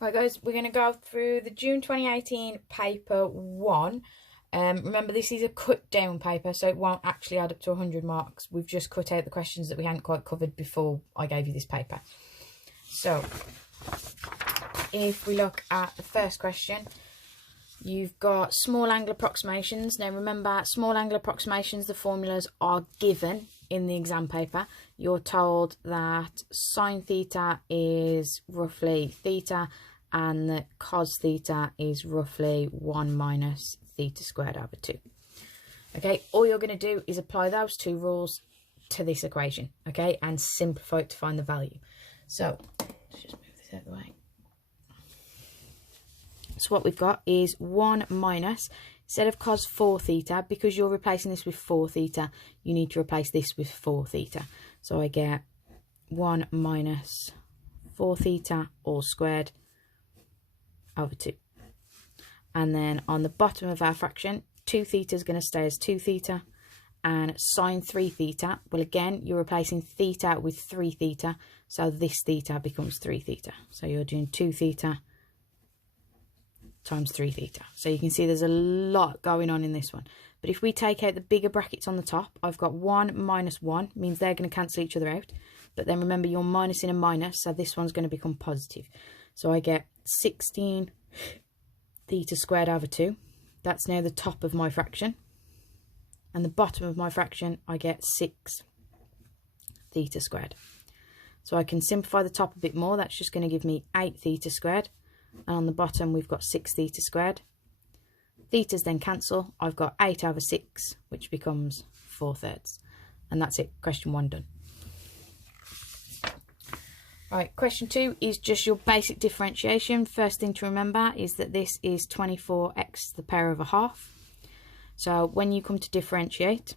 Right guys, we're going to go through the June 2018 paper 1. Remember, this is a cut down paper, so it won't actually add up to 100 marks. We've just cut out the questions that we hadn't quite covered before I gave you this paper. So, if we look at the first question, you've got small angle approximations. Now remember, small angle approximations, the formulas are given in the exam paper. You're told that sine theta is roughly theta and that cos theta is roughly 1 minus theta squared over 2. Okay, all you're going to do is apply those two rules to this equation, okay, and simplify it to find the value. So let's just move this out of the way. So what we've got is 1 minus, instead of cos 4 theta, because you're replacing this with 4 theta, you need to replace this with 4 theta. So I get 1 minus 4 theta all squared over 2. And then on the bottom of our fraction, 2 theta is going to stay as 2 theta. And sine 3 theta, well again, you're replacing theta with 3 theta. So this theta becomes 3 theta. So you're doing 2 theta times 3 theta. So you can see there's a lot going on in this one. But if we take out the bigger brackets on the top, I've got 1 minus 1, means they're going to cancel each other out. But then remember, you're minusing a minus, so this one's going to become positive. So I get 16 theta squared over 2. That's now the top of my fraction. And the bottom of my fraction, I get 6 theta squared. So I can simplify the top a bit more. That's just going to give me 8 theta squared. And on the bottom, we've got 6 theta squared. Thetas then cancel. I've got 8 over 6, which becomes 4/3. And that's it. Question 1 done. Right, question 2 is just your basic differentiation. First thing to remember is that this is 24x to the power of a half. So when you come to differentiate,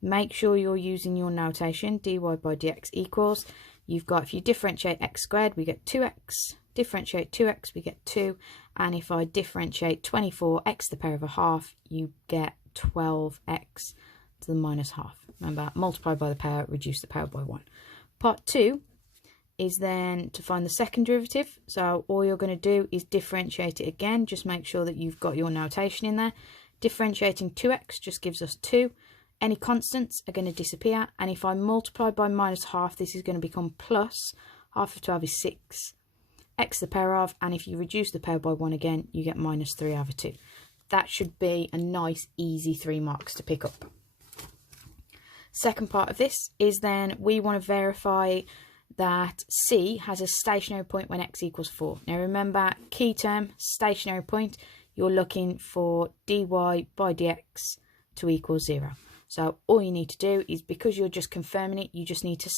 make sure you're using your notation. dy by dx equals, you've got, if you differentiate x squared, we get 2x. Differentiate 2x, we get 2. And if I differentiate 24x to the power of a half, you get 12x to the minus half. Remember, multiply by the power, reduce the power by 1. Part 2 is then to find the second derivative. So all you're going to do is differentiate it again. Just make sure that you've got your notation in there. Differentiating 2x just gives us 2. Any constants are going to disappear. And if I multiply by minus half, this is going to become plus. Half of 12 is 6. X to the power of, and if you reduce the power by 1 again, you get minus 3 over 2. That should be a nice, easy 3 marks to pick up. Second part of this is then we want to verify that C has a stationary point when x equals 4. Now remember, key term, stationary point, you're looking for dy by dx to equal 0. So all you need to do is, because you're just confirming it, you just need to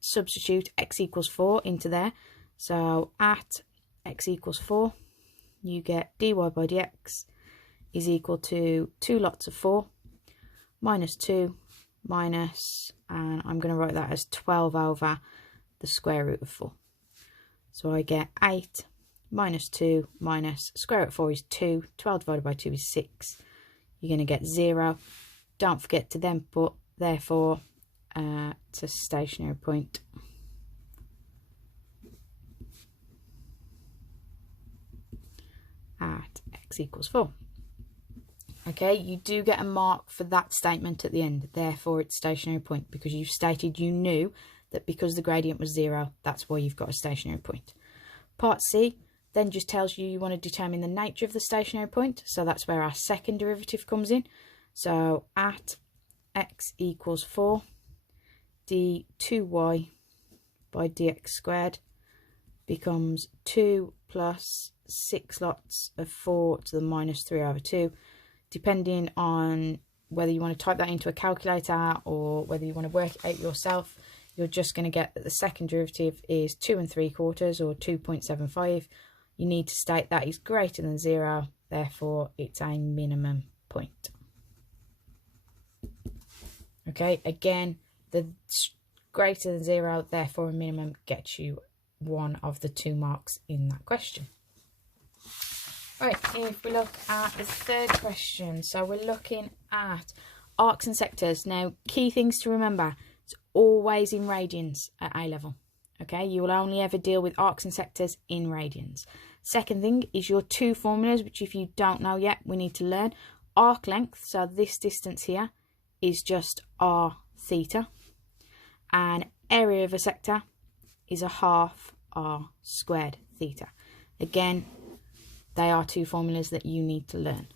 substitute x equals 4 into there. So at x equals 4, you get dy by dx is equal to 2 lots of 4 minus 2 minus, and I'm going to write that as 12 over the square root of 4. So I get 8 minus 2 minus square root of 4 is 2. 12 divided by 2 is 6. You're going to get 0. Don't forget to then put, therefore, it's a stationary point. At x equals 4. Okay, you do get a mark for that statement at the end. Therefore, it's stationary point, because you've stated you knew that because the gradient was 0, that's why you've got a stationary point. Part C then just tells you want to determine the nature of the stationary point. So that's where our second derivative comes in. So at x equals 4, d2y by dx squared becomes 2 plus 6 lots of 4 to the minus 3 over 2. Depending on whether you want to type that into a calculator or whether you want to work it out yourself, you're just going to get that the second derivative is 2 3/4 or 2.75. You need to state that is greater than 0, therefore it's a minimum point. Okay, again, the greater than 0, therefore a minimum, gets you 1 of the 2 marks in that question. Right, if we look at the third question, so we're looking at arcs and sectors. Now, key things to remember, it's always in radians at A level. Okay, you will only ever deal with arcs and sectors in radians. Second thing is your two formulas, which if you don't know yet, we need to learn. Arc length, so this distance here is just r theta, and area of a sector is a half r squared theta. Again, they are two formulas that you need to learn.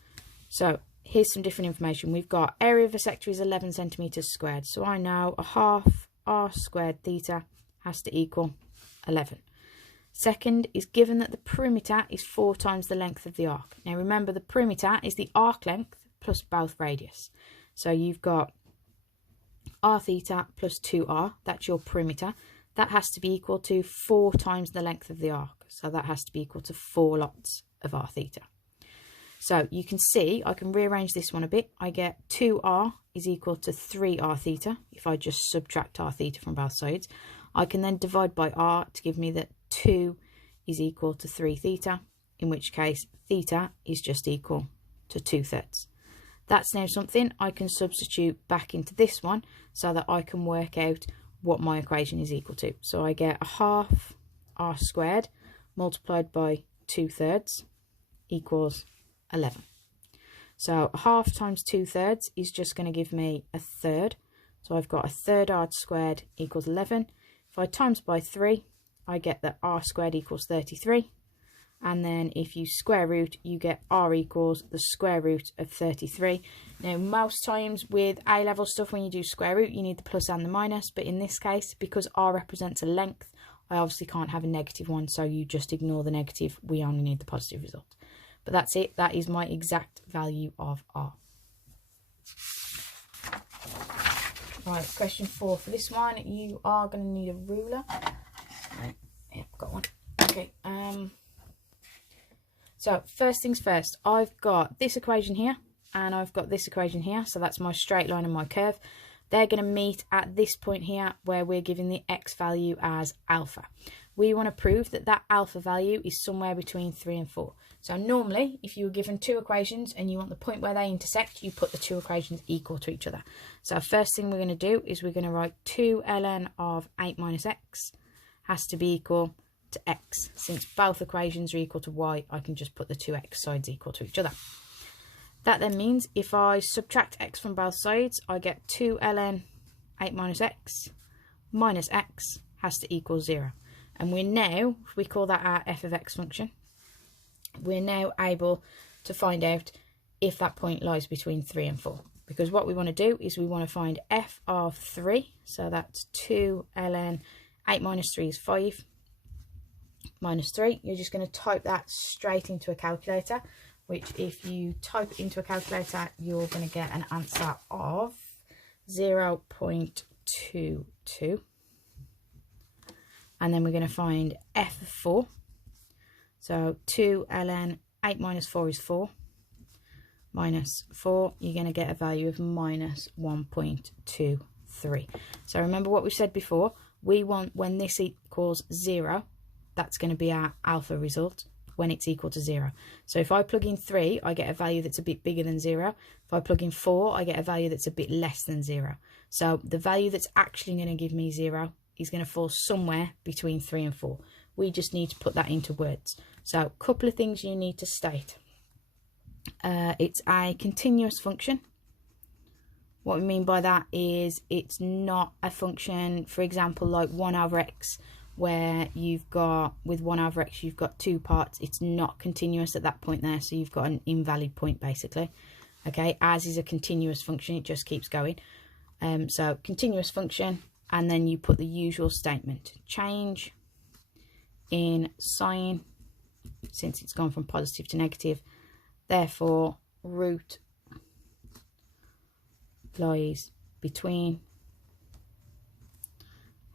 So here's some different information. We've got area of a sector is 11 centimeters squared, so I know a half r squared theta has to equal 11. Second is given that the perimeter is 4 times the length of the arc. Now remember, the perimeter is the arc length plus both radius. So you've got r theta plus 2r, that's your perimeter. That has to be equal to 4 times the length of the arc. So that has to be equal to 4 lots of r theta. So you can see, I can rearrange this one a bit. I get 2r is equal to 3r theta if I just subtract r theta from both sides. I can then divide by r to give me that 2 is equal to 3 theta, in which case theta is just equal to 2/3. That's now something I can substitute back into this one so that I can work out what my equation is equal to. So I get a half r squared multiplied by 2/3 equals 11. So a half times 2/3 is just going to give me a third. So I've got a third r squared equals 11. If I times by 3, I get that r squared equals 33. And then if you square root, you get r equals the square root of 33. Now, most times with A-level stuff, when you do square root, you need the plus and the minus. But in this case, because r represents a length, I obviously can't have a negative one. So you just ignore the negative. We only need the positive result. But that's it. That is my exact value of r. Right, question 4. For this one, you are going to need a ruler. Right, yeah, I've got one. Okay. So first things first, I've got this equation here and I've got this equation here. So that's my straight line and my curve. They're going to meet at this point here where we're giving the x value as alpha. We want to prove that that alpha value is somewhere between 3 and 4. So normally, if you were given two equations and you want the point where they intersect, you put the two equations equal to each other. So first thing we're going to do is we're going to write 2 ln of 8 minus x has to be equal to x. Since both equations are equal to y, I can just put the two x sides equal to each other. That then means if I subtract x from both sides, I get 2 ln 8 minus x has to equal 0. And we're now, if we call that our f of x function, we're now able to find out if that point lies between 3 and 4. Because what we want to do is we want to find f of 3. So that's 2 ln 8 minus 3 is 5 minus 3. You're just going to type that straight into a calculator, which if you type it into a calculator, you're going to get an answer of 0.22. And then we're going to find f of 4. So 2 ln 8 minus 4 is 4. Minus 4, you're going to get a value of minus 1.23. So remember what we said before. We want when this equals 0, that's going to be our alpha result when it's equal to 0. So if I plug in 3, I get a value that's a bit bigger than 0. If I plug in 4, I get a value that's a bit less than 0. So the value that's actually going to give me 0 is going to fall somewhere between 3 and 4. We just need to put that into words. So a couple of things you need to state. It's a continuous function. What we mean by that is it's not a function, for example, like 1 over x, where you've got, with 1 over x, you've got two parts. It's not continuous at that point there, so you've got an invalid point, basically. Okay, as is a continuous function, it just keeps going. So continuous function, and then you put the usual statement. Change in sign, since it's gone from positive to negative, therefore root lies between,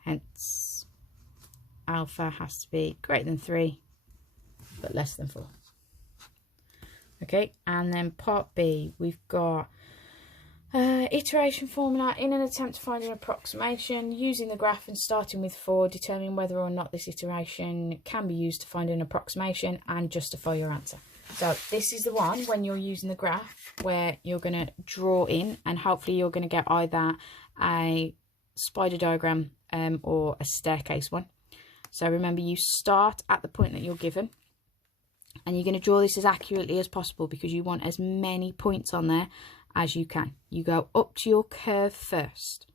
hence alpha has to be greater than 3 but less than 4. Okay, and then part B, we've got iteration formula. In an attempt to find an approximation, using the graph and starting with 4, determine whether or not this iteration can be used to find an approximation and justify your answer. So this is the one when you're using the graph where you're going to draw in, and hopefully you're going to get either a spider diagram or a staircase one. So remember, you start at the point that you're given And you're going to draw this as accurately as possible because you want as many points on there as you can. You go up to your curve first.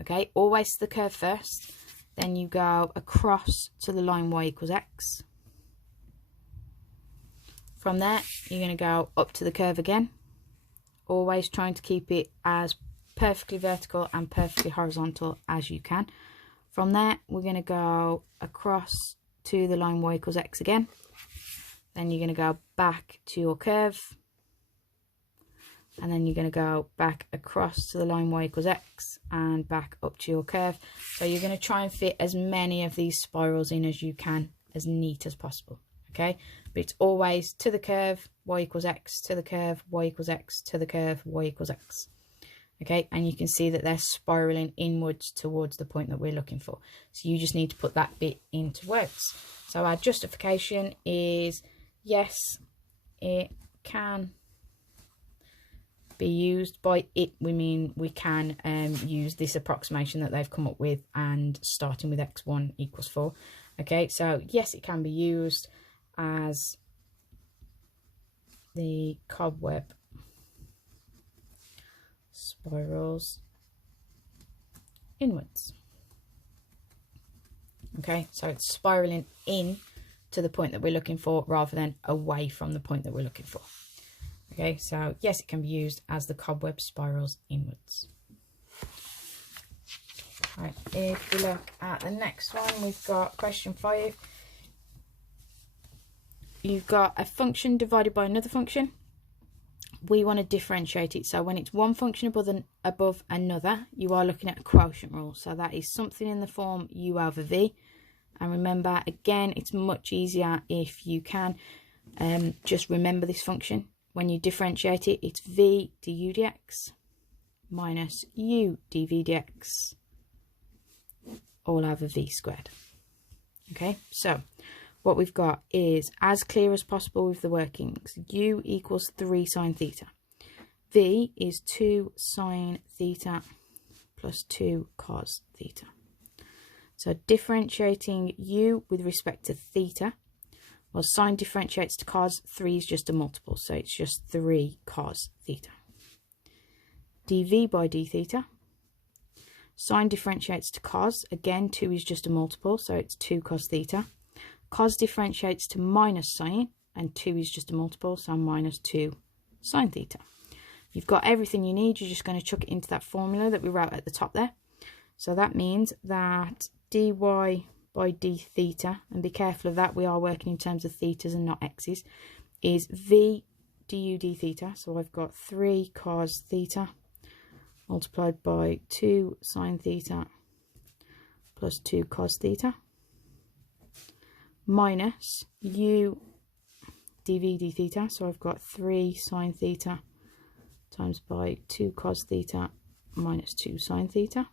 Okay, always to the curve first. Then you go across to the line y equals x. From there, you're going to go up to the curve again. Always trying to keep it as perfectly vertical and perfectly horizontal as you can. From there, we're going to go across to the line y equals x again. Then you're going to go back to your curve. And then you're going to go back across to the line y equals x and back up to your curve. So you're going to try and fit as many of these spirals in as you can, as neat as possible. Okay, but it's always to the curve, y equals x, to the curve, y equals x, to the curve, y equals x. Okay, and you can see that they're spiraling inwards towards the point that we're looking for. So you just need to put that bit into words. So our justification is, yes, it can be used. By it, we mean we can use this approximation that they've come up with and starting with x1 equals 4. Okay, so yes, it can be used as the cobweb spirals inwards. Okay, so it's spiraling in to the point that we're looking for rather than away from the point that we're looking for. Okay, so yes, it can be used as the cobweb spirals inwards. Right, if we look at the next one, we've got question 5. You've got a function divided by another function. We want to differentiate it. So when it's one function above another, you are looking at a quotient rule. So that is something in the form u over v. And remember, again, it's much easier if you can just remember this function. When you differentiate it, it's v du dx minus u dv dx all over v squared. Okay, so what we've got is as clear as possible with the workings. U equals 3 sine theta. V is 2 sine theta plus 2 cos theta. So differentiating u with respect to theta, well, sine differentiates to cos, 3 is just a multiple, so it's just 3 cos theta. dv by d theta, sine differentiates to cos, again 2 is just a multiple, so it's 2 cos theta. Cos differentiates to minus sine, and 2 is just a multiple, so minus 2 sine theta. You've got everything you need, you're just going to chuck it into that formula that we wrote at the top there. So that means that dy by d theta, and be careful of that, we are working in terms of thetas and not x's, is v du d theta. So I've got 3 cos theta multiplied by 2 sine theta plus 2 cos theta minus u dv d theta. So I've got 3 sine theta times by 2 cos theta minus 2 sine theta.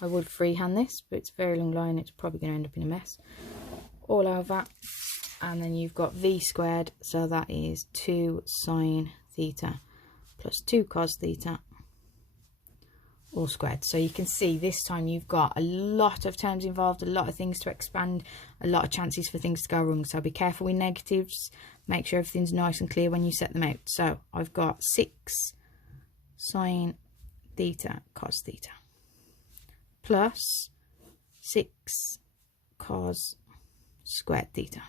I would freehand this, but it's a very long line, it's probably going to end up in a mess. All over, and then you've got v squared, so that is 2 sine theta plus 2 cos theta all squared. So you can see this time you've got a lot of terms involved, a lot of things to expand, a lot of chances for things to go wrong. So be careful with negatives, make sure everything's nice and clear when you set them out. So I've got 6 sine theta cos theta plus 6 cos squared theta.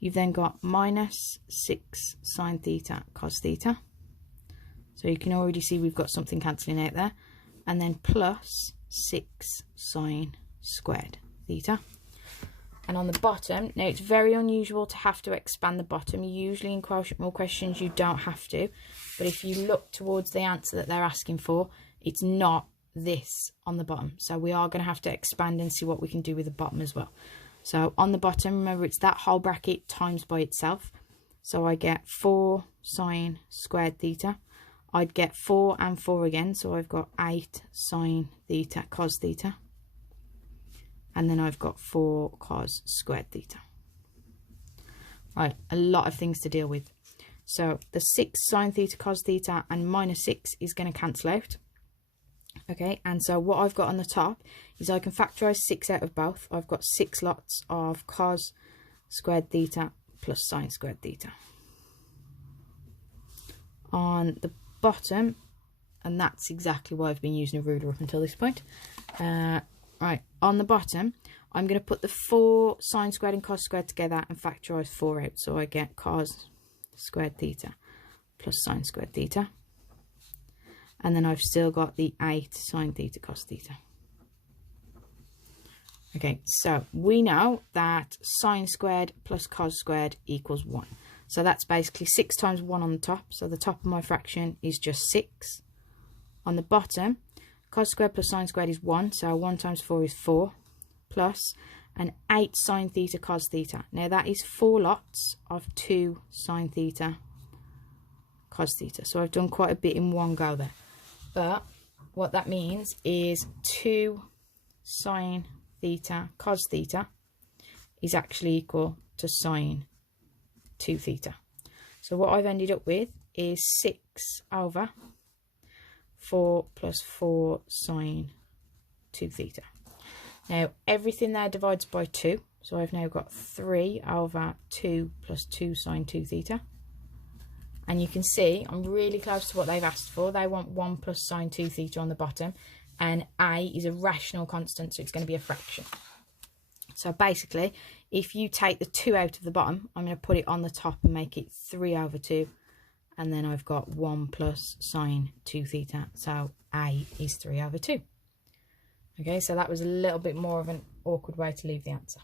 You've then got minus 6 sine theta cos theta. So you can already see we've got something cancelling out there. And then plus 6 sine squared theta. And on the bottom, now it's very unusual to have to expand the bottom. Usually in quotient rule questions you don't have to. But if you look towards the answer that they're asking for, it's not this on the bottom. So we are going to have to expand and see what we can do with the bottom as well. So on the bottom, remember it's that whole bracket times by itself. So I get 4 sine squared theta. I'd get 4 and 4 again, so I've got 8 sine theta cos theta. And then I've got 4 cos squared theta. Right, a lot of things to deal with. So the 6 sine theta cos theta and minus 6 is going to cancel out. Okay, and so what I've got on the top is I can factorise 6 out of both. I've got 6 lots of cos squared theta plus sine squared theta. On the bottom, and that's exactly why I've been using a ruler up until this point. Right, on the bottom, I'm going to put the 4 sine squared and cos squared together and factorise 4 out. So I get cos squared theta plus sine squared theta. And then I've still got the 8 sine theta cos theta. Okay, so we know that sine squared plus cos squared equals 1. So that's basically 6 times 1 on the top. So the top of my fraction is just 6. On the bottom, cos squared plus sine squared is 1. So 1 times 4 is 4. Plus an 8 sine theta cos theta. Now that is 4 lots of 2 sine theta cos theta. So I've done quite a bit in one go there. But what that means is 2 sine theta cos theta is actually equal to sine 2 theta. So what I've ended up with is 6 over 4 plus 4 sine 2 theta. Now everything there divides by 2. So I've now got 3 over 2 plus 2 sine 2 theta. And you can see I'm really close to what they've asked for. They want 1 plus sine 2 theta on the bottom. And a is a rational constant, so it's going to be a fraction. So basically, if you take the 2 out of the bottom, I'm going to put it on the top and make it 3 over 2. And then I've got 1 plus sine 2 theta. So a is 3 over 2. Okay, so that was a little bit more of an awkward way to leave the answer.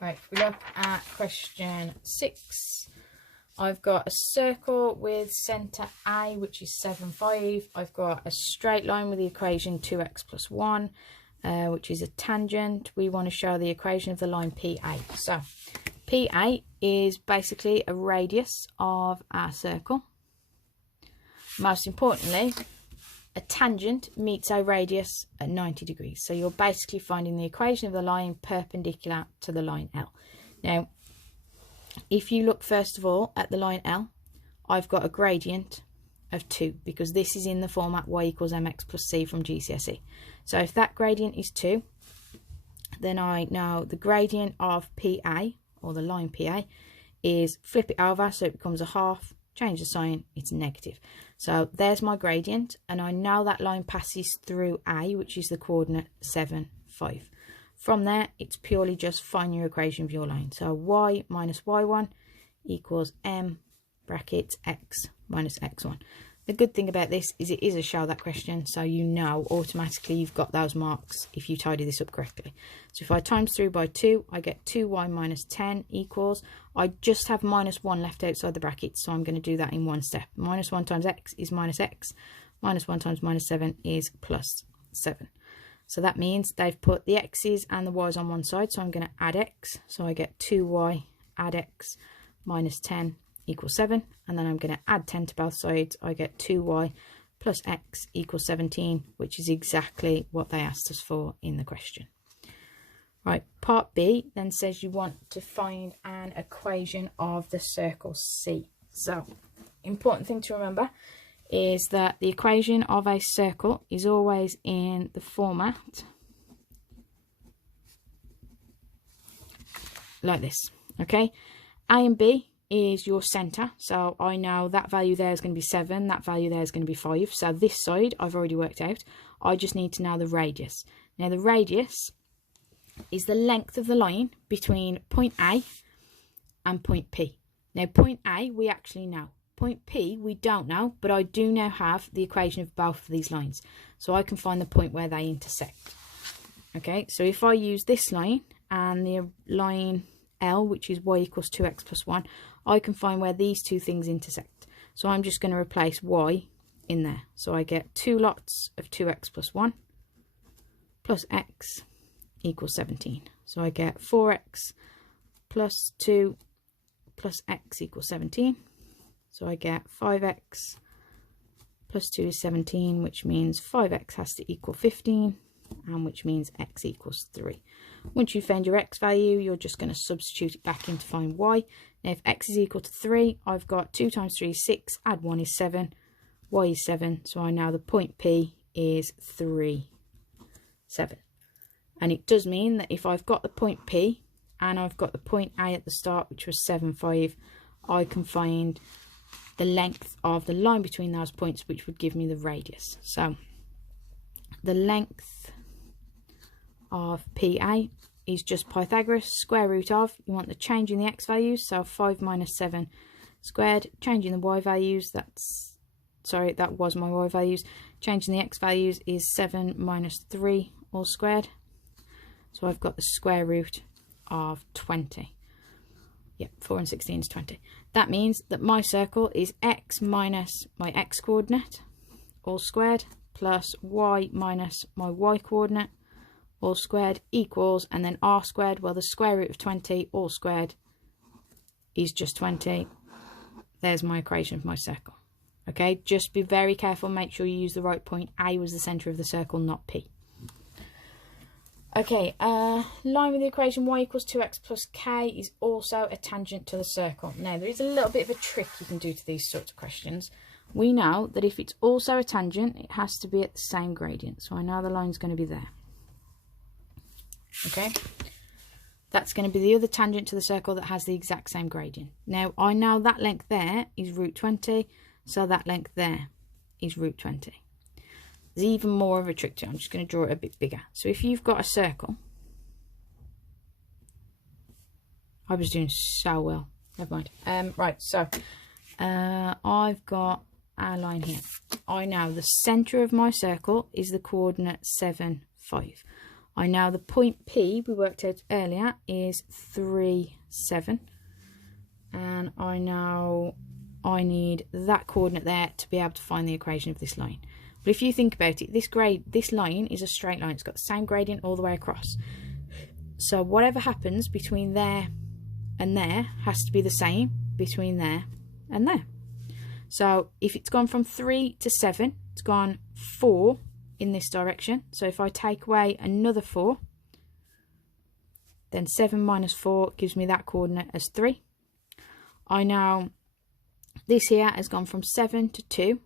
Right, we look at question 6. I've got a circle with centre A, which is 7, 5. I've got a straight line with the equation 2x plus 1, which is a tangent. We want to show the equation of the line PA. So PA is basically a radius of our circle. Most importantly, a tangent meets a radius at 90 degrees. So you're basically finding the equation of the line perpendicular to the line L. Now, if you look first of all at the line L, I've got a gradient of 2 because this is in the format y equals mx plus c from GCSE. So if that gradient is 2, then I know the gradient of PA, or the line PA, is flip it over so it becomes a half, change the sign, it's negative. So there's my gradient, and I know that line passes through A, which is the coordinate 7, 5. From there, it's purely just find your equation of your line. So y minus y1 equals m brackets x minus x1. The good thing about this is it is a show that question, so you know automatically you've got those marks if you tidy this up correctly. So if I times through by 2, I get 2y minus 10 equals, I just have minus 1 left outside the brackets, so I'm going to do that in one step. Minus 1 times x is minus x, minus 1 times minus 7 is plus 7. So that means they've put the x's and the y's on one side, so I'm going to add x, so I get 2y add x minus 10 equals 7, and then I'm going to add 10 to both sides. I get 2y plus x equals 17, which is exactly what they asked us for in the question. Right, part B then says you want to find an equation of the circle C. So, important thing to remember is that the equation of a circle is always in the format like this, okay? A and B is your centre, so I know that value there is going to be 7, that value there is going to be 5. So this side I've already worked out. I just need to know the radius. Now the radius is the length of the line between point A and point P. Now point A we actually know. Point P we don't know, but I do now have the equation of both of these lines. So I can find the point where they intersect. Okay, so if I use this line and the line L, which is y equals 2x plus 1, I can find where these two things intersect. So I'm just going to replace y in there. So I get 2 lots of 2x plus 1 plus x equals 17. So I get 4x plus 2 plus x equals 17. So I get 5x plus 2 is 17, which means 5x has to equal 15, and which means x equals 3. Once you found your x value, you're just going to substitute it back in to find y. Now if x is equal to 3, I've got 2 times 3 is 6, add 1 is 7, y is 7, so I know the point P is 3, 7. And it does mean that if I've got the point P and I've got the point A at the start, which was 7, 5, I can find the length of the line between those points, which would give me the radius. So the length of PA is just Pythagoras, square root of, you want the change in the x values, so 5 minus 7 squared, changing the y values, that's, sorry, that was my y values, changing the x values is 7 minus 3 all squared, so I've got the square root of 20. Yep, 4 and 16 is 20. That means that my circle is x minus my x coordinate all squared plus y minus my y coordinate all squared equals, and then r squared, well, the square root of 20 all squared is just 20. There's my equation of my circle. Okay, just be very careful, make sure you use the right point. A was the centre of the circle, not P. Okay, line with the equation y equals 2x plus k is also a tangent to the circle. Now, there is a little bit of a trick you can do to these sorts of questions. We know that if it's also a tangent, it has to be at the same gradient. So I know the line's going to be there. Okay, that's going to be the other tangent to the circle that has the exact same gradient. Now, I know that length there is root 20, so that length there is root 20. There's even more of a trick to it. I'm just going to draw it a bit bigger. So if you've got a circle, I was doing so well. Never mind. Right, so I've got our line here. I know the centre of my circle is the coordinate 7, 5. I know the point P we worked out earlier is 3, 7. And I know I need that coordinate there to be able to find the equation of this line. But if you think about it, this line is a straight line. It's got the same gradient all the way across. So whatever happens between there and there has to be the same between there and there. So if it's gone from 3 to 7, it's gone 4 in this direction. So if I take away another 4, then 7 minus 4 gives me that coordinate as 3. I know this here has gone from 7 to 2.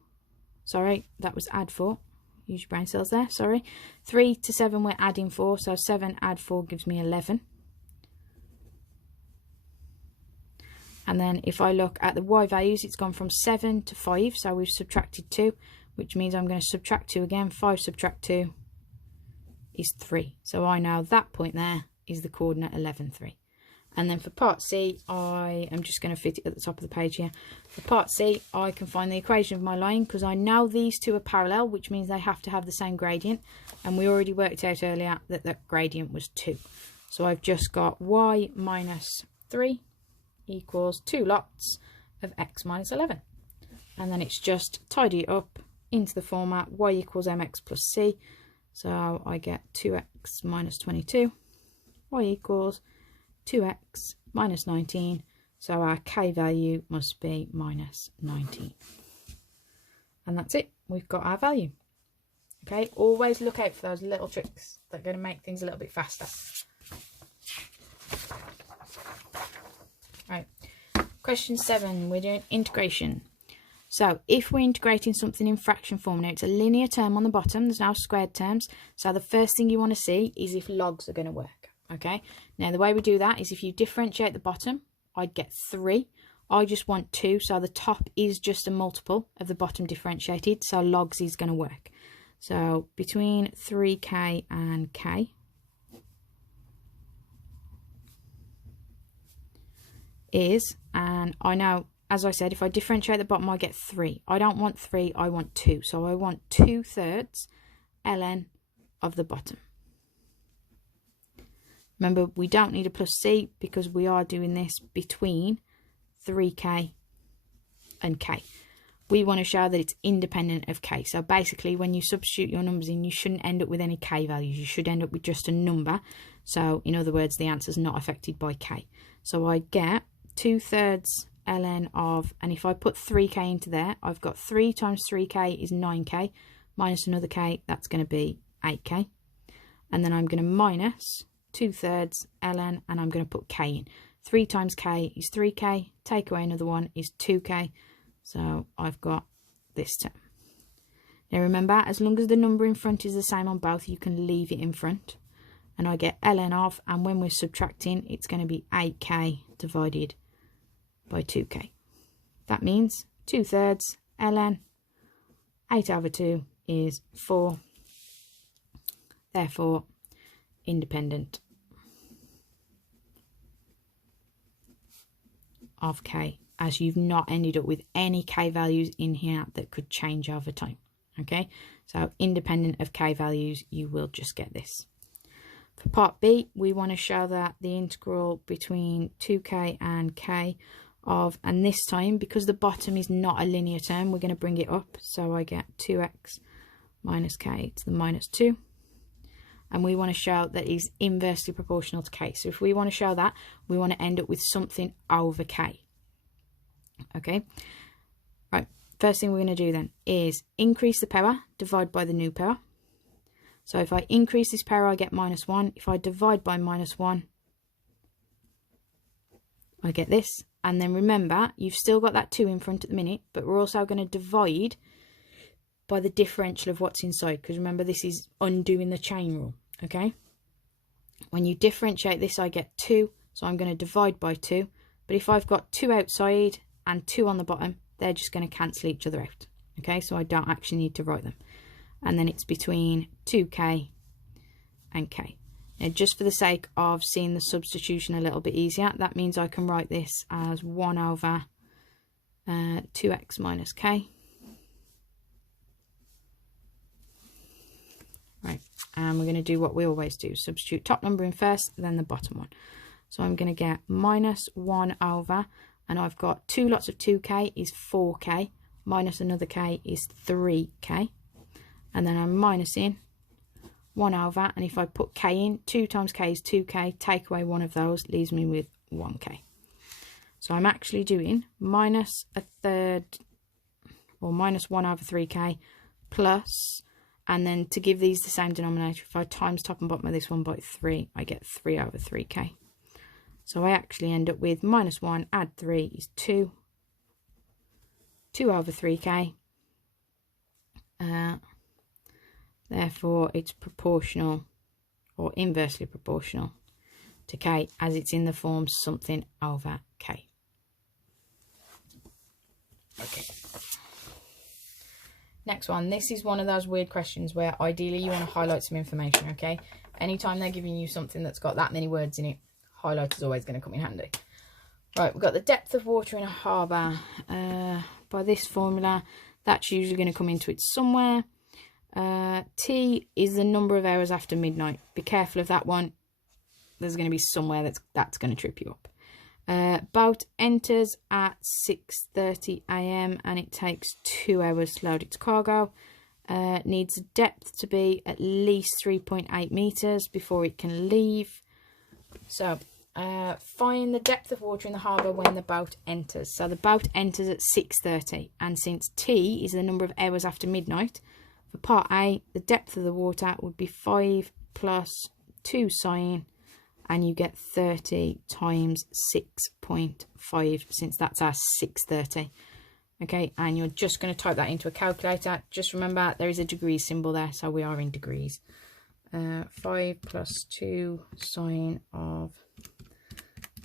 Sorry, that was add 4. Use your brain cells there, sorry. 3 to 7, we're adding 4. So 7 add 4 gives me 11. And then if I look at the y values, it's gone from 7 to 5. So we've subtracted 2, which means I'm going to subtract 2 again. 5 subtract 2 is 3. So I know that point there is the coordinate 11, 3. And then for part C, I am just going to fit it at the top of the page here. For part C, I can find the equation of my line because I know these two are parallel, which means they have to have the same gradient. And we already worked out earlier that that gradient was 2. So I've just got y minus 3 equals 2 lots of x minus 11. And then it's just tidy it up into the format y equals mx plus c. So I get 2x minus 22. Y equals 2x minus 19, so our k value must be minus 19. And that's it, we've got our value. Okay, always look out for those little tricks that are going to make things a little bit faster. Right, question 7, we're doing integration. So if we're integrating something in fraction form, now it's a linear term on the bottom, there's no squared terms, so the first thing you want to see is if logs are going to work. Okay, now the way we do that is if you differentiate the bottom, I'd get 3. I just want 2, so the top is just a multiple of the bottom differentiated, so logs is going to work. So between 3k and k is, and I know, as I said, if I differentiate the bottom, I get 3. I don't want 3, I want 2. So I want 2/3 ln of the bottom. Remember, we don't need a plus c because we are doing this between 3k and k. We want to show that it's independent of k. So basically, when you substitute your numbers in, you shouldn't end up with any k values. You should end up with just a number. So in other words, the answer is not affected by k. So I get 2/3 ln of, and if I put 3k into there, I've got 3 times 3k is 9k, minus another k, that's going to be 8k. And then I'm going to minus 2/3 ln, and I'm going to put k in. 3 times k is 3k, take away another one is 2k, so I've got this term. Now remember, as long as the number in front is the same on both, you can leave it in front. And I get ln of, and when we're subtracting, it's going to be 8k divided by 2k. That means 2/3 ln 8/2 is 4. Therefore, independent of k, as you've not ended up with any k values in here that could change over time. Okay, so independent of k values, you will just get this. For part B, we want to show that the integral between 2k and k of, and this time, because the bottom is not a linear term, we're going to bring it up. So I get 2x minus k to the minus 2. And we want to show that is inversely proportional to k. So if we want to show that, we want to end up with something over k. Okay, right, first thing we're going to do then is increase the power, divide by the new power. So if I increase this power, I get -1. If I divide by -1, I get this. And then remember, you've still got that 2 in front at the minute, but we're also going to divide by the differential of what's inside, because remember, this is undoing the chain rule. Okay, when you differentiate this, I get 2, so I'm going to divide by 2. But if I've got 2 outside and 2 on the bottom, they're just going to cancel each other out. Okay, so I don't actually need to write them. And then it's between 2k and k. Now, just for the sake of seeing the substitution a little bit easier, that means I can write this as 1 over 2x minus k. Right, and we're going to do what we always do. Substitute top number in first, then the bottom one. So I'm going to get -1 over, and I've got 2 lots of 2k is 4k, minus another k is 3k. And then I'm minusing 1 over, and if I put k in, 2 times k is 2k, take away one of those, leaves me with 1k. So I'm actually doing -1/3, or -1 over 3k, plus, and then to give these the same denominator, if I times top and bottom of this one by 3, I get 3 over 3k. So I actually end up with -1 add 3 is 2, 2 over 3k. Therefore, it's proportional or inversely proportional to k, as it's in the form something over k. Okay. Next one. This is one of those weird questions where ideally you want to highlight some information, okay? Anytime they're giving you something that's got that many words in it, highlight is always going to come in handy. Right, we've got the depth of water in a harbour. By this formula, that's usually going to come into it somewhere. T is the number of hours after midnight. Be careful of that one. There's going to be somewhere that's going to trip you up. Boat enters at 6:30 AM and it takes 2 hours to load its cargo. Needs a depth to be at least 3.8 meters before it can leave. So find the depth of water in the harbour when the boat enters. So the boat enters at 6:30, and since T is the number of hours after midnight, for part A, the depth of the water would be 5 plus 2 sine, and you get 30 times 6.5, since that's our 6:30. Okay, and you're just going to type that into a calculator. Just remember, there is a degree symbol there, so we are in degrees. 5 plus 2 sine of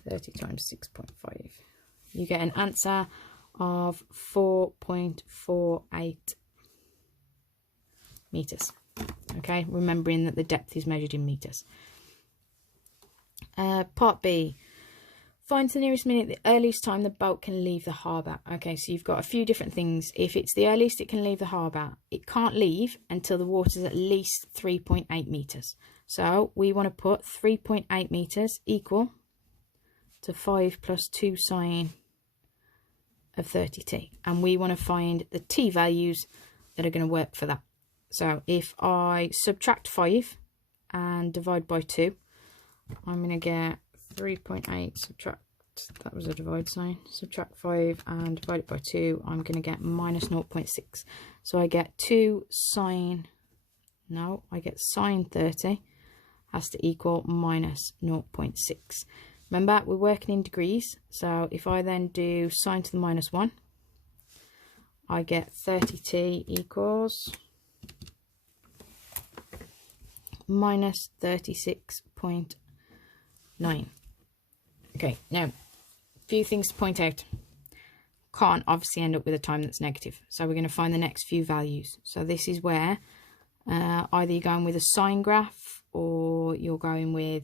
30 times 6.5. You get an answer of 4.48 meters. Okay, remembering that the depth is measured in meters. Part B. Find the nearest minute, the earliest time the boat can leave the harbour. Okay, so you've got a few different things. If it's the earliest it can leave the harbour, it can't leave until the water's at least 3.8 metres. So we want to put 3.8 metres equal to 5 plus 2 sine of 30t. And we want to find the t values that are going to work for that. So if I subtract 5 and divide by 2, I'm going to get 3.8 subtract, that was a divide sign, subtract 5 and divide it by 2, I'm going to get minus 0.6. So I get 2 sine, no, I get sine 30 has to equal minus 0.6. Remember, we're working in degrees, so if I then do sine to the minus 1, I get 30t equals minus 36.9. Okay, now, a few things to point out. Can't obviously end up with a time that's negative. So we're going to find the next few values. So this is where either you're going with a sine graph or you're going with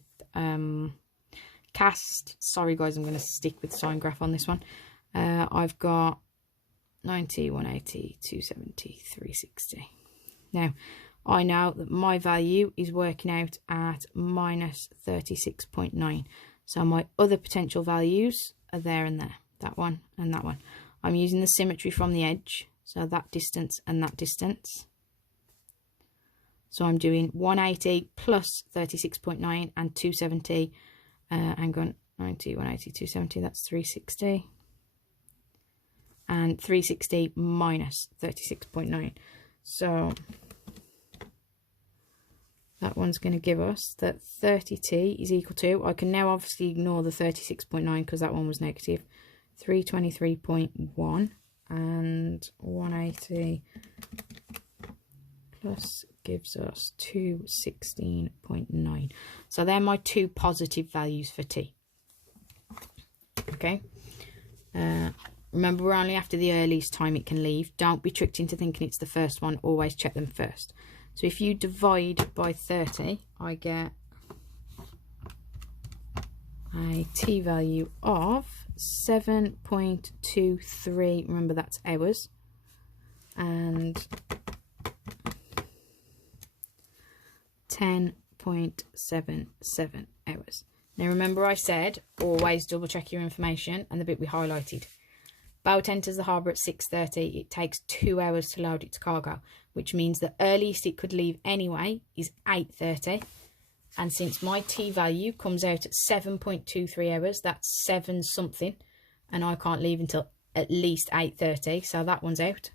cast. Sorry guys, I'm going to stick with sine graph on this one. I've got 90, 180, 270, 360. Now, I know that my value is working out at minus 36.9. So my other potential values are there and there. That one and that one. I'm using the symmetry from the edge. So that distance and that distance. So I'm doing 180 plus 36.9 and 270. I'm going 90, 180, 270. That's 360. And 360 minus 36.9. So that one's going to give us that 30t is equal to, I can now obviously ignore the 36.9 because that one was negative, 323.1, and 180 plus gives us 216.9. So they're my two positive values for t. Okay. Remember, we're only after the earliest time it can leave. Don't be tricked into thinking it's the first one. Always check them first. So if you divide by 30, I get a t value of 7.23. Remember, that's hours. And 10.77 hours. Now remember, I said always double check your information, and the bit we highlighted. Boat enters the harbour at 6:30. It takes 2 hours to load its cargo, which means the earliest it could leave anyway is 8:30. And since my t value comes out at 7.23 hours, that's 7 something, and I can't leave until at least 8:30, so that one's out.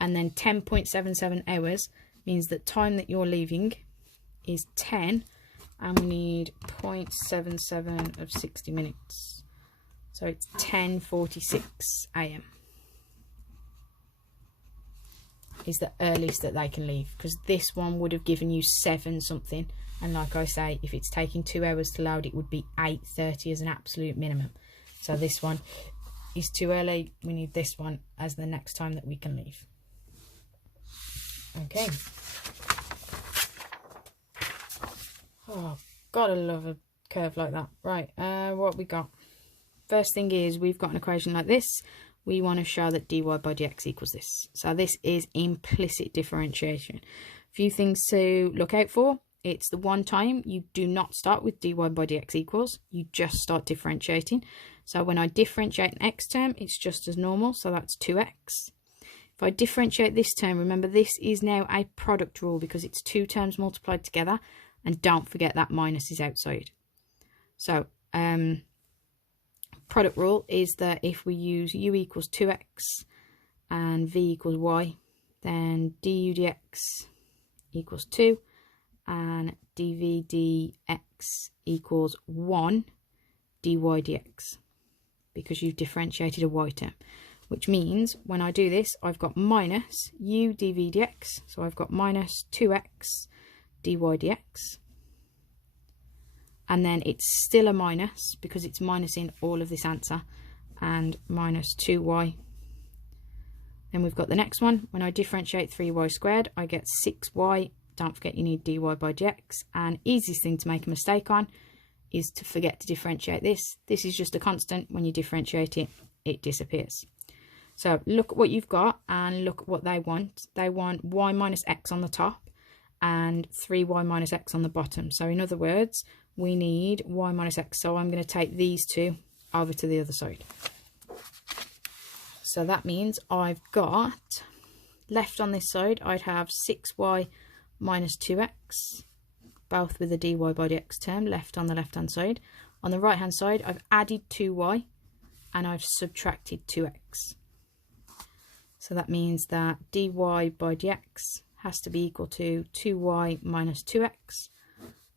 And then 10.77 hours means that time that you're leaving is 10, and we need 0.77 of 60 minutes. So it's 10:46 AM is the earliest that they can leave, because this one would have given you 7 something, and like I say, if it's taking 2 hours to load, it would be 8:30 as an absolute minimum. So this one is too early. We need this one as the next time that we can leave. Okay. Oh, gotta love a curve like that. Right, what we got? First thing is, we've got an equation like this. We want to show that dy by dx equals this. So this is implicit differentiation. A few things to look out for. It's the one time you do not start with dy by dx equals. You just start differentiating. So when I differentiate an x term, it's just as normal. So that's 2x. If I differentiate this term, remember this is now a product rule because it's 2 terms multiplied together. And don't forget that minus is outside. So product rule is that if we use u equals 2x and v equals y, then du dx equals 2 and dv dx equals 1 dy dx, because you've differentiated a y term, which means when I do this, I've got minus u dv dx, so I've got minus 2x dy dx. And then it's still a minus because it's minusing all of this answer, and minus 2y. Then we've got the next one. When I differentiate 3y squared, I get 6y. Don't forget you need dy by dx. And easiest thing to make a mistake on is to forget to differentiate this. This is just a constant. When you differentiate it, it disappears. So look at what you've got and look at what they want. They want y minus x on the top and 3y minus x on the bottom. So in other words, we need y minus x. So I'm going to take these two over to the other side. So that means I've got, left on this side, I'd have 6y minus 2x, both with a dy by dx term left on the left hand side. On the right hand side, I've added 2y and I've subtracted 2x. So that means that dy by dx has to be equal to 2y minus 2x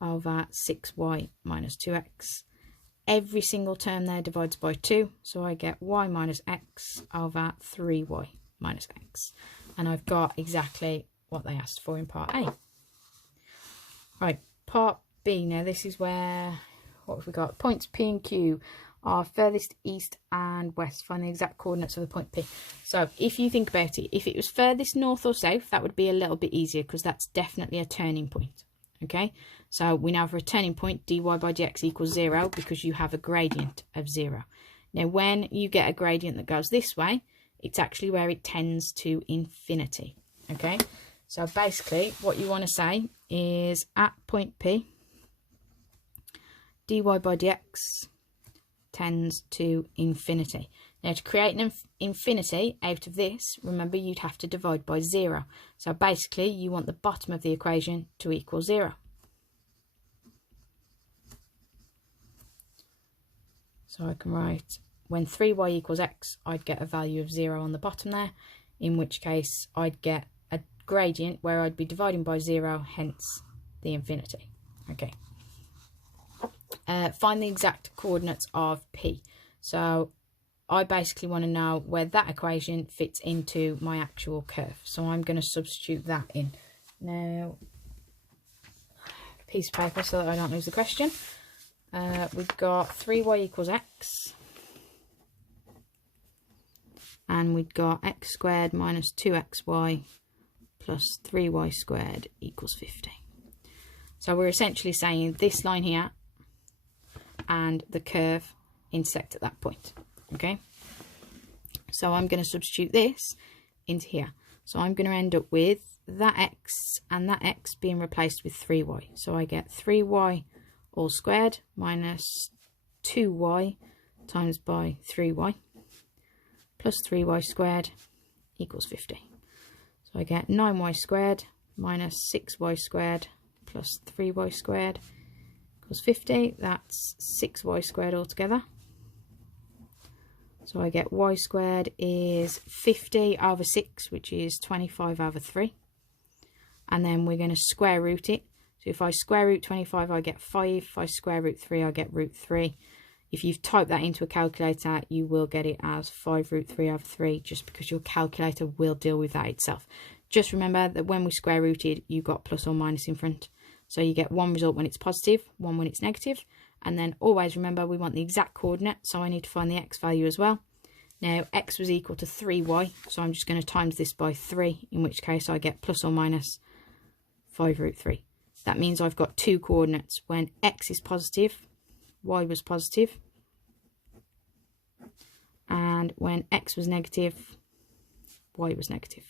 over 6y minus 2x. Every single term there divides by 2, so I get y minus x over 3y minus x. And I've got exactly what they asked for in part A. Right, part B now. This is where, what have we got? Points P and Q are furthest east and west. Find the exact coordinates of the point P. So if you think about it, if it was furthest north or south, that would be a little bit easier because that's definitely a turning point. Okay, so we know for a turning point, dy by dx equals 0 because you have a gradient of 0. Now, when you get a gradient that goes this way, it's actually where it tends to infinity. Okay, so basically what you want to say is at point P, dy by dx tends to infinity. Now, to create an infinity out of this, remember you'd have to divide by 0. So basically you want the bottom of the equation to equal 0. So I can write when 3y equals x, I'd get a value of 0 on the bottom there, in which case I'd get a gradient where I'd be dividing by 0, hence the infinity. Okay. Find the exact coordinates of P. So I basically want to know where that equation fits into my actual curve. So I'm going to substitute that in. Now, piece of paper so that I don't lose the question. We've got 3y equals x. And we've got x squared minus 2xy plus 3y squared equals 50. So we're essentially saying this line here and the curve intersect at that point. Okay, so I'm going to substitute this into here. So I'm going to end up with that x and that x being replaced with 3y. So I get 3y all squared minus 2y times by 3y plus 3y squared equals 50. So I get 9y squared minus 6y squared plus 3y squared equals 50. That's 6y squared altogether. So I get y squared is 50 over 6, which is 25 over 3. And then we're going to square root it. So if I square root 25, I get 5. If I square root 3, I get root 3. If you've typed that into a calculator, you will get it as 5 root 3 over 3, just because your calculator will deal with that itself. Just remember that when we square rooted, you got plus or minus in front. So you get one result when it's positive, one when it's negative. And then always remember we want the exact coordinate, so I need to find the x value as well. Now x was equal to 3y, so I'm just going to times this by 3, in which case I get plus or minus 5 root 3. That means I've got two coordinates. When x is positive, y was positive. And when x was negative, y was negative.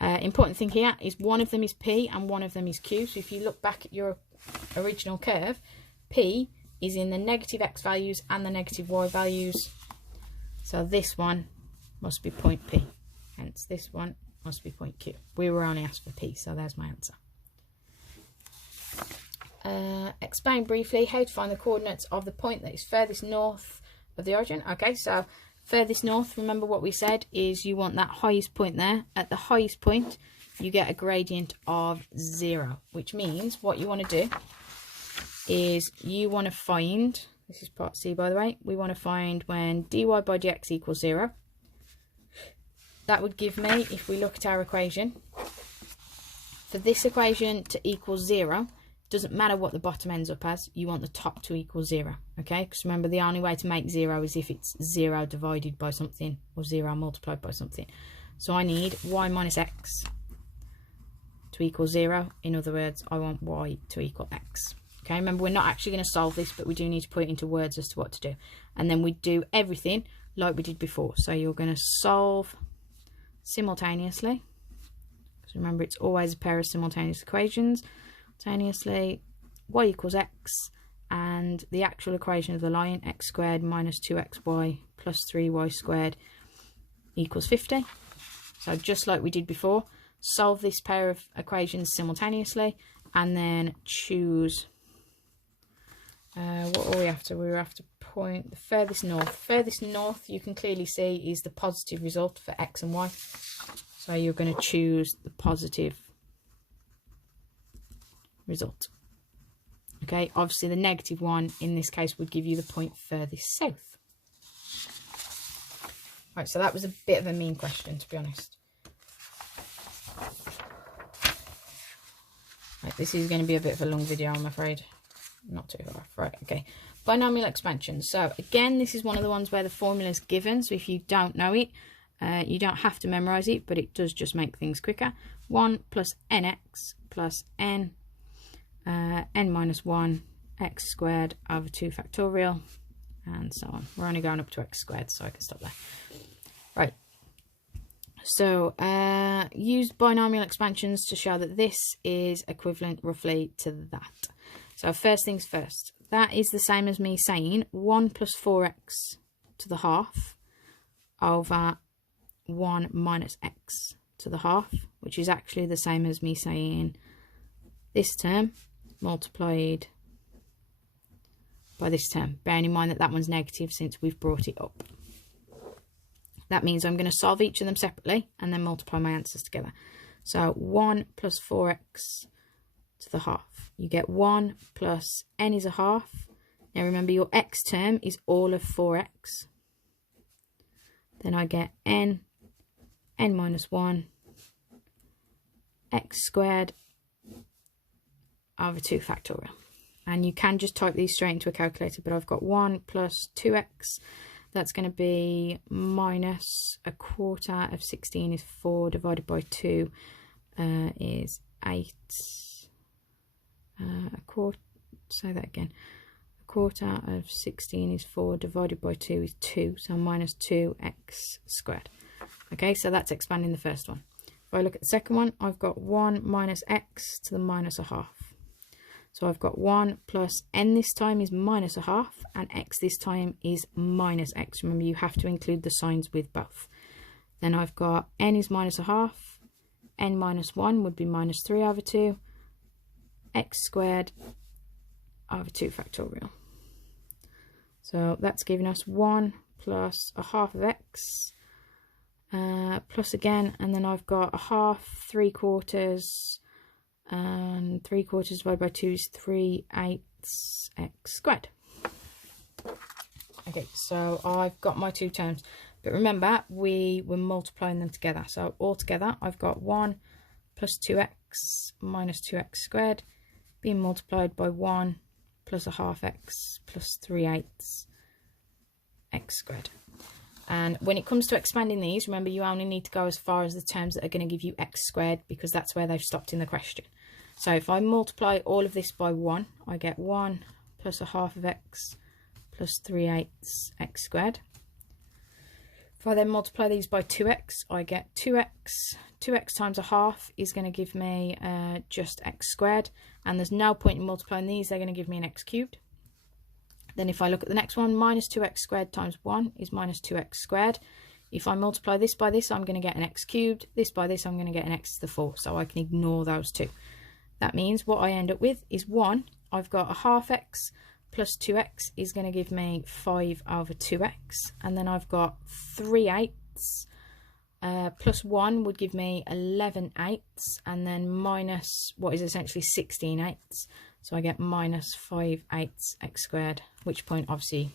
Important thing here is one of them is P and one of them is Q. So if you look back at your original curve, P is in the negative x values and the negative y values. So this one must be point P. Hence this one must be point Q. We were only asked for P, so there's my answer. Explain briefly how to find the coordinates of the point that is furthest north of the origin. Okay, so furthest north, remember what we said, is you want that highest point there. At the highest point, you get a gradient of 0, which means what you want to do is you want to find, this is part C by the way, we want to find when dy by dx equals 0. That would give me, if we look at our equation, for this equation to equal 0, doesn't matter what the bottom ends up as, you want the top to equal 0, okay? Because remember, the only way to make 0 is if it's 0 divided by something or 0 multiplied by something. So I need y minus x to equal 0. In other words, I want y to equal x. Okay, remember, we're not actually going to solve this, but we do need to put it into words as to what to do. And then we do everything like we did before. So you're going to solve simultaneously. Because remember, it's always a pair of simultaneous equations. Simultaneously, y equals x, and the actual equation of the line, x squared minus 2xy plus 3y squared equals 50. So just like we did before, solve this pair of equations simultaneously, and then choose what are we after? We're after point the furthest north. Furthest north, you can clearly see, is the positive result for x and y. So you're going to choose the positive result. Okay, obviously the negative one in this case would give you the point furthest south. Right, so that was a bit of a mean question, to be honest. Right, this is going to be a bit of a long video, I'm afraid. Not too far. Right, okay. Binomial expansion. So again, this is one of the ones where the formula is given. So if you don't know it, you don't have to memorize it, but it does just make things quicker. 1 plus nx plus n minus 1 x squared over 2 factorial, and so on. We're only going up to x squared, so I can stop there. Right. So use binomial expansions to show that this is equivalent roughly to that. So first things first, that is the same as me saying 1 plus 4x to the half over 1 minus x to the half, which is actually the same as me saying this term multiplied by this term, bearing in mind that that one's negative since we've brought it up. That means I'm going to solve each of them separately and then multiply my answers together. So 1 plus 4x to the half. You get 1 plus n is a half. Now remember, your x term is all of 4x. Then I get n minus 1 x squared over 2 factorial. And you can just type these straight into a calculator, but I've got 1 plus 2x. That's going to be minus a quarter of 16 is 4 divided by 2 is 8. A quarter, say that again. A quarter of 16 is 4 divided by 2 is 2. So minus 2x squared. Okay, so that's expanding the first one. If I look at the second one, I've got 1 minus x to the minus a half. So I've got 1 plus n this time is minus a half, and x this time is minus x. Remember, you have to include the signs with both. Then I've got n is minus a half, n minus 1 would be minus 3 over 2, x squared over 2 factorial. So that's giving us 1 plus a half of x, plus again, and then I've got a half, 3/4, and 3/4 divided by 2 is 3/8 x squared. Okay, so I've got my two terms, but remember we were multiplying them together. So altogether I've got 1 plus 2x minus 2x squared being multiplied by 1 plus a half x plus 3/8 x squared. And when it comes to expanding these, remember you only need to go as far as the terms that are going to give you x squared, because that's where they've stopped in the question. So if I multiply all of this by 1, I get 1 plus a half of x plus 3/8 x squared. If I then multiply these by 2x, I get 2x. 2x times a half is going to give me just x squared. And there's no point in multiplying these, they're going to give me an x cubed. Then if I look at the next one, minus 2x squared times 1 is minus 2x squared. If I multiply this by this, I'm going to get an x cubed. This by this, I'm going to get an x to the 4. So I can ignore those two. That means what I end up with is 1. I've got a half x plus 2x is going to give me 5 over 2x. And then I've got 3/8 plus 1 would give me 11/8. And then minus what is essentially 16/8. So I get minus 5/8 x squared, which point obviously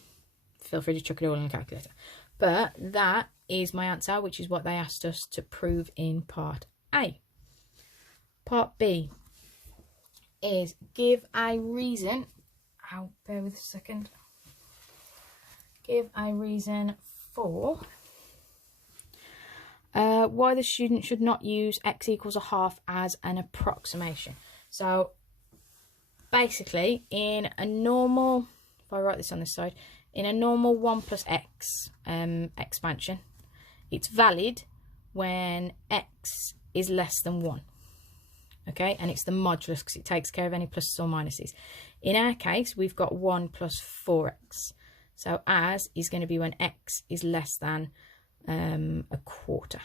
feel free to chuck it all in the calculator. But that is my answer, which is what they asked us to prove in part A. Part B is give a reason. Oh, bear with a second. Give a reason for why the student should not use x equals a half as an approximation. So basically, in a normal, if I write this on this side, in a normal 1 plus x expansion, it's valid when x is less than 1. Okay, and it's the modulus because it takes care of any pluses or minuses. In our case, we've got 1 plus 4x. So as is going to be when x is less than a quarter.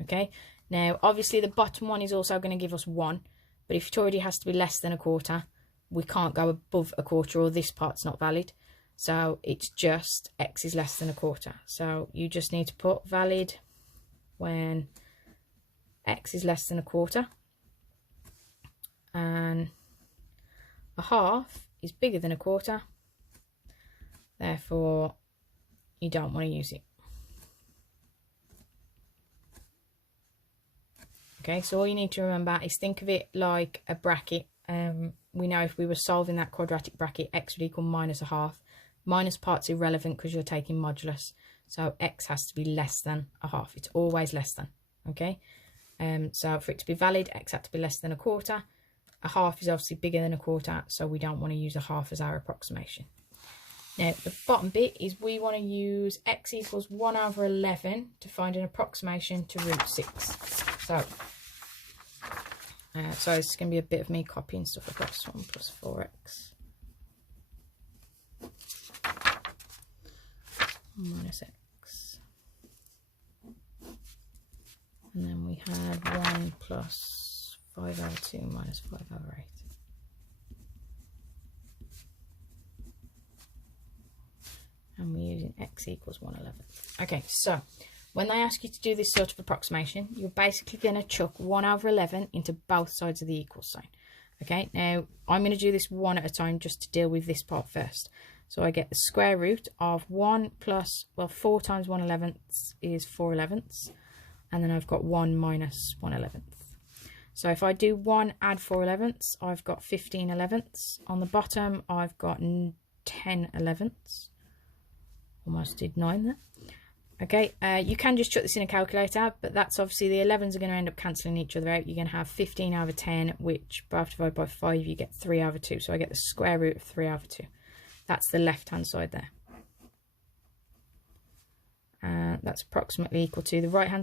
Okay, now obviously the bottom one is also going to give us 1. But if it already has to be less than a quarter, we can't go above a quarter, or this part's not valid. So it's just x is less than a quarter. So you just need to put valid when x is less than a quarter. And a half is bigger than a quarter. Therefore, you don't want to use it. Okay, so all you need to remember is think of it like a bracket. We know if we were solving that quadratic bracket, x would equal minus a half. Minus part's irrelevant because you're taking modulus. So x has to be less than a half. It's always less than, okay? So for it to be valid, x had to be less than a quarter. A half is obviously bigger than a quarter, so we don't want to use a half as our approximation. Now, the bottom bit is we want to use x equals 1 over 11 to find an approximation to root 6. So it's going to be a bit of me copying stuff across. 1 plus 4x minus x. And then we had 1 plus 5 over 2 minus 5 over 8. And we're using x equals 1/11. Okay, so when they ask you to do this sort of approximation, you're basically going to chuck 1 over 11 into both sides of the equal sign. Okay, now I'm going to do this one at a time just to deal with this part first. So I get the square root of 1 plus, well, 4 times 1/11 is 4/11. And then I've got 1 minus 1/11. So if I do 1 add 4/11, I've got 15/11. On the bottom, I've got 10/11. Almost did 9 there. Okay, you can just chuck this in a calculator, but that's obviously the 11s are going to end up cancelling each other out. You're going to have 15 over 10, which by divided by 5, you get 3 over 2. So I get the square root of 3 over 2. That's the left-hand side there. That's approximately equal to the right-hand